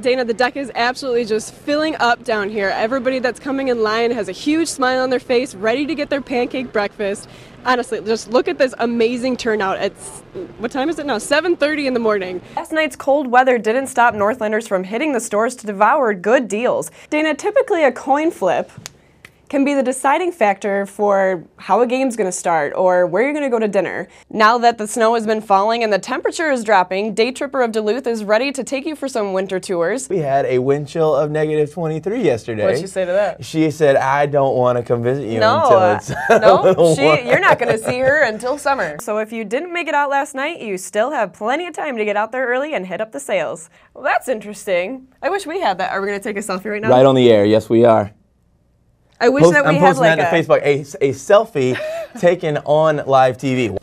Dana, the deck is absolutely just filling up down here. Everybody that's coming in line has a huge smile on their face, ready to get their pancake breakfast. Honestly, just look at this amazing turnout. What time is it now? 7:30 in the morning. Last night's cold weather didn't stop Northlanders from hitting the stores to devour good deals. Dana, typically a coin flip can be the deciding factor for how a game's going to start or where you're going to go to dinner. Now that the snow has been falling and the temperature is dropping, Day Tripper of Duluth is ready to take you for some winter tours. We had a wind chill of -23 yesterday. What did she say to that? She said, I don't want to come visit you until it's you're not going to see her until summer. So if you didn't make it out last night, you still have plenty of time to get out there early and hit up the sales. Well, that's interesting. I wish we had that. Are we going to take a selfie right now? Right on the air, yes we are. I wish that we had like I'm posting that to Facebook, a selfie taken on live TV.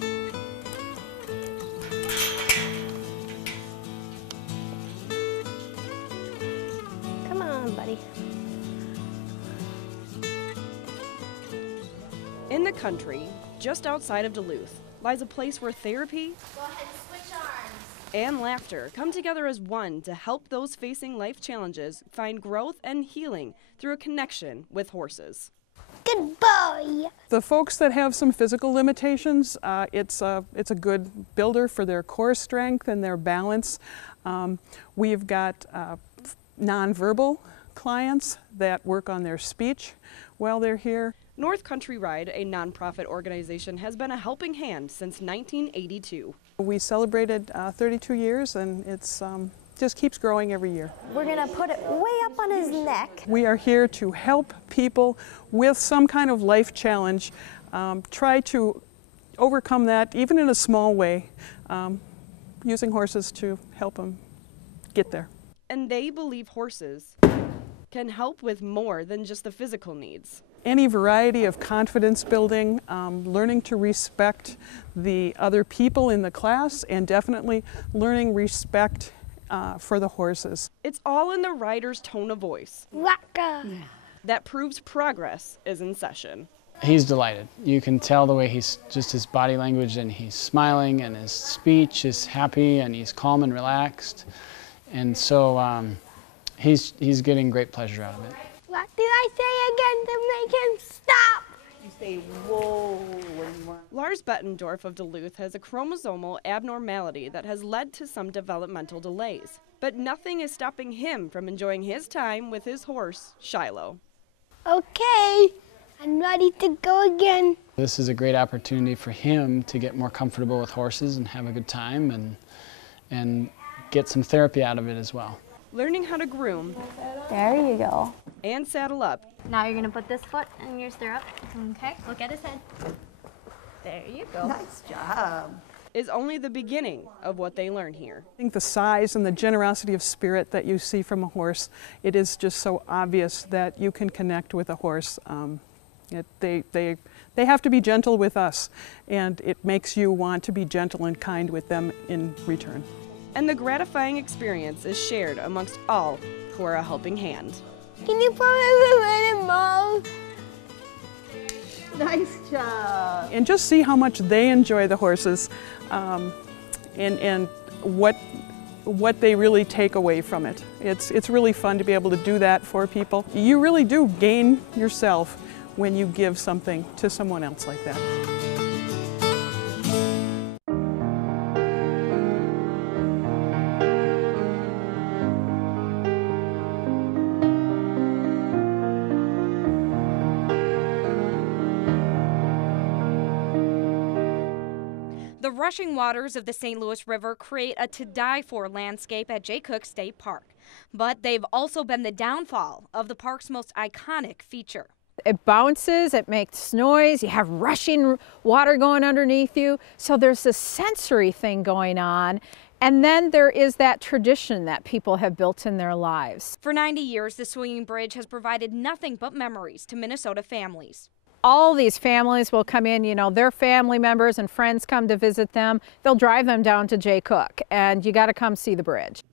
Come on, buddy. In the country, just outside of Duluth, lies a place where therapy Go ahead, switch arms. and laughter come together as one to help those facing life challenges find growth and healing through a connection with horses. Good boy. The folks that have some physical limitations, it's a good builder for their core strength and their balance. We've got nonverbal clients that work on their speech while they're here. North Country Ride, a nonprofit organization, has been a helping hand since 1982. We celebrated 32 years and it's just keeps growing every year. We're gonna put it way up on his neck. We are here to help people with some kind of life challenge, try to overcome that even in a small way, using horses to help them get there. And they believe horses can help with more than just the physical needs. Any variety of confidence building, learning to respect the other people in the class, and definitely learning respect for the horses. It's all in the rider's tone of voice Waka. that proves progress is in session. He's delighted. You can tell the way he's just his body language, and he's smiling, and his speech is happy, and he's calm and relaxed. And so he's getting great pleasure out of it. What did I say again to make him stop? You say, whoa. Lars Bettendorf of Duluth has a chromosomal abnormality that has led to some developmental delays. But nothing is stopping him from enjoying his time with his horse, Shiloh. Okay, I'm ready to go again. This is a great opportunity for him to get more comfortable with horses and have a good time and get some therapy out of it as well. Learning how to groom There you go. and saddle up Now you're gonna put this foot in your stirrup. Okay, look at his head. There you go. Nice job. is only the beginning of what they learn here. I think the size and the generosity of spirit that you see from a horse, it is just so obvious that you can connect with a horse. They have to be gentle with us, and it makes you want to be gentle and kind with them in return. And the gratifying experience is shared amongst all who are a helping hand. Can you put me in a mouth? Nice job. And just see how much they enjoy the horses and what they really take away from it. It's really fun to be able to do that for people. You really do gain yourself when you give something to someone else like that. The rushing waters of the St. Louis River create a to-die-for landscape at Jay Cooke State Park. But they've also been the downfall of the park's most iconic feature. It bounces, it makes noise, you have rushing water going underneath you. So there's this sensory thing going on. And then there is that tradition that people have built in their lives. For 90 years, the swinging bridge has provided nothing but memories to Minnesota families. All these families will come in, you know, their family members and friends come to visit them. They'll drive them down to Jay Cooke, and you got to come see the bridge.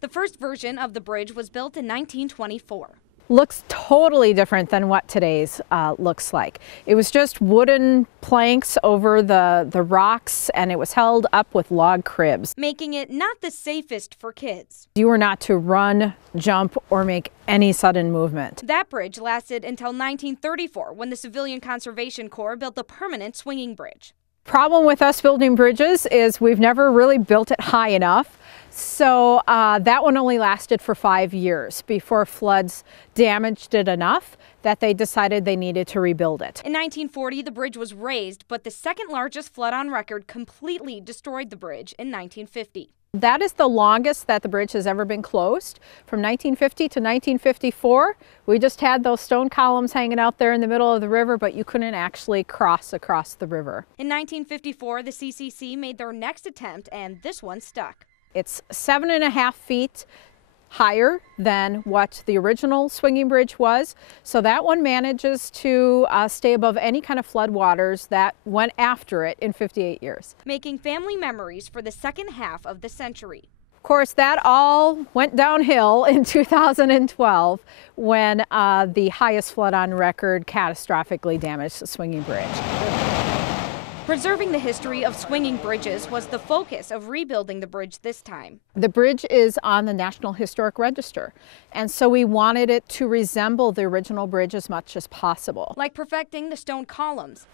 The first version of the bridge was built in 1924. looks totally different than what today's looks like. It was just wooden planks over the rocks, and it was held up with log cribs, making it not the safest for kids. You were not to run, jump, or make any sudden movement. That bridge lasted until 1934, when the Civilian Conservation Corps built a permanent swinging bridge. Problem with us building bridges is we've never really built it high enough. So that one only lasted for 5 years before floods damaged it enough that they decided they needed to rebuild it. In 1940, the bridge was raised, but the second largest flood on record completely destroyed the bridge in 1950. That is the longest that the bridge has ever been closed. From 1950 to 1954, we just had those stone columns hanging out there in the middle of the river, but you couldn't actually cross across the river. In 1954, the CCC made their next attempt, and this one stuck. It's 7.5 feet higher than what the original swinging bridge was. So that one manages to stay above any kind of flood waters that went after it in 58 years. Making family memories for the second half of the century. Of course, that all went downhill in 2012 when the highest flood on record catastrophically damaged the swinging bridge. Preserving the history of swinging bridges was the focus of rebuilding the bridge this time. The bridge is on the National Historic Register, and so we wanted it to resemble the original bridge as much as possible. Like perfecting the stone columns.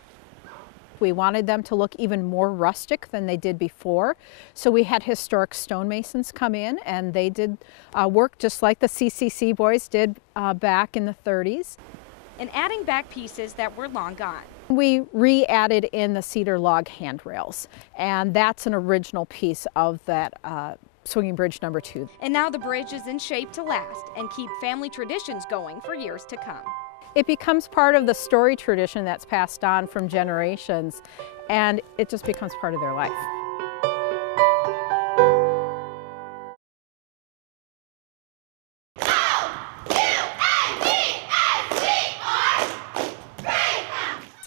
We wanted them to look even more rustic than they did before, so we had historic stonemasons come in, and they did work just like the CCC boys did back in the 30s. And adding back pieces that were long gone. We re-added in the cedar log handrails, and that's an original piece of that swinging bridge number 2. And now the bridge is in shape to last and keep family traditions going for years to come. It becomes part of the story tradition that's passed on from generations, and it just becomes part of their life.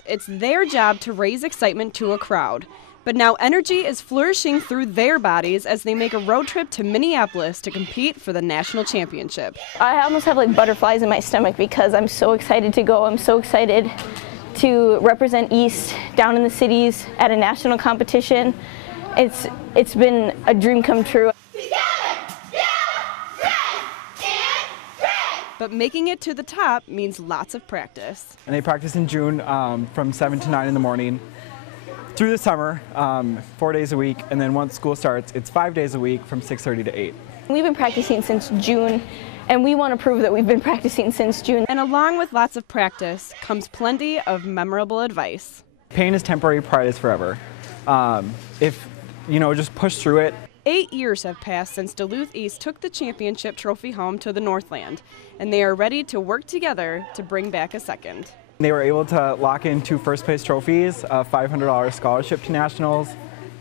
It's their job to raise excitement to a crowd. But now energy is flourishing through their bodies as they make a road trip to Minneapolis to compete for the national championship. I almost have like butterflies in my stomach because I'm so excited to go. I'm so excited to represent East down in the cities at a national competition. It's been a dream come true. But making it to the top means lots of practice. And they practice in June from 7 to 9 in the morning through the summer, 4 days a week, and then once school starts, it's 5 days a week from 6:30 to 8. We've been practicing since June, and we want to prove that we've been practicing since June. And along with lots of practice comes plenty of memorable advice. Pain is temporary, pride is forever. If, just push through it. 8 years have passed since Duluth East took the championship trophy home to the Northland, and they are ready to work together to bring back a second. They were able to lock in 2 first place trophies, a $500 scholarship to nationals,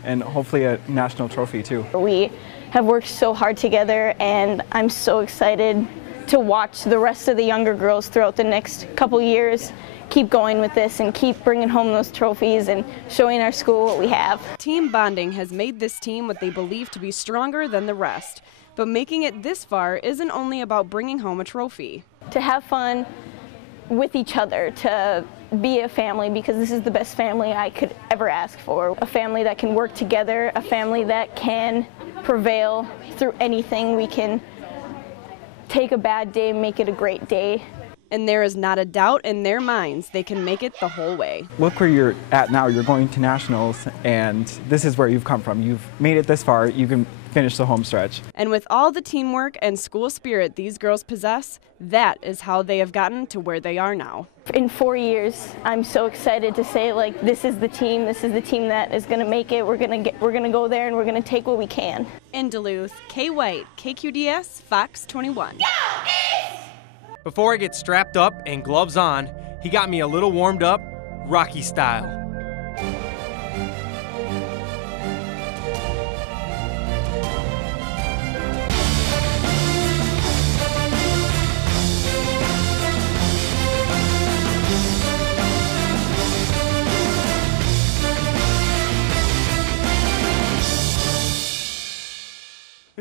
and hopefully a national trophy too. We have worked so hard together, and I'm so excited to watch the rest of the younger girls throughout the next couple years keep going with this and keep bringing home those trophies and showing our school what we have. Team bonding has made this team what they believe to be stronger than the rest. But making it this far isn't only about bringing home a trophy. To have fun with each other, to be a family, because this is the best family I could ever ask for. A family that can work together, a family that can prevail through anything. We can take a bad day and make it a great day. And there is not a doubt in their minds they can make it the whole way. Look where you're at now. You're going to nationals, and this is where you've come from. You've made it this far. You can finish the home stretch. And with all the teamwork and school spirit these girls possess, that is how they have gotten to where they are now. In 4 years, I'm so excited to say, like, this is the team that is going to make it. We're going to go there and we're going to take what we can. In Duluth, Kay White, KQDS, Fox 21. Before I get strapped up and gloves on, he got me a little warmed up, Rocky style.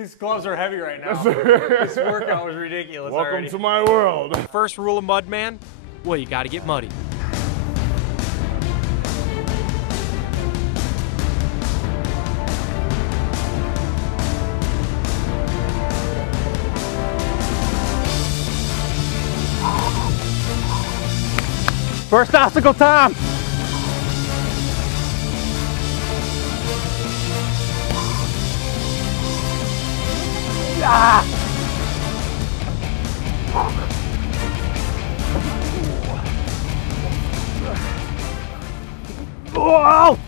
These gloves are heavy right now. This workout was ridiculous. Welcome to my world. First rule of mud, man. Well, you gotta get muddy. First obstacle time. Ah! Whoa!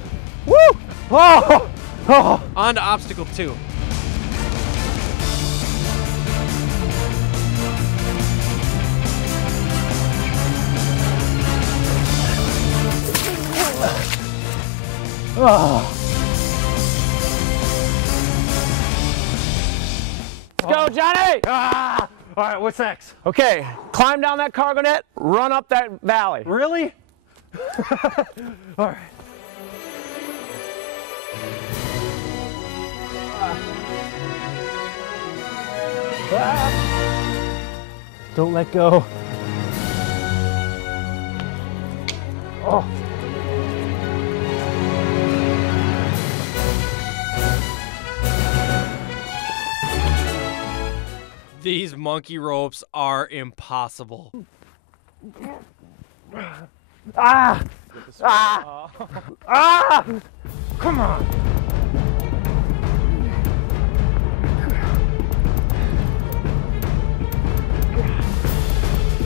Woo! Oh! Oh! On to obstacle 2. Oh. Let's go, Johnny! Ah! All right, what's next? Okay, climb down that cargo net, run up that valley. Really? All right. Ah. Don't let go. Oh. These monkey ropes are impossible. Ah! Ah! Ah! Come on!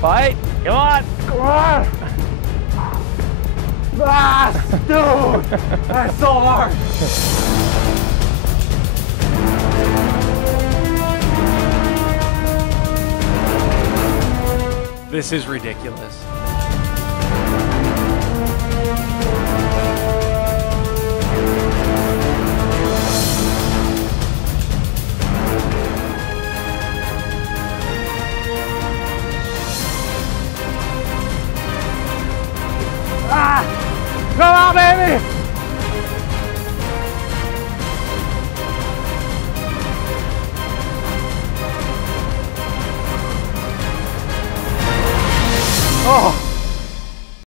Fight! Come on! Come on! Ah! Dude! That's so hard! This is ridiculous. Ah! Come on, baby! Oh!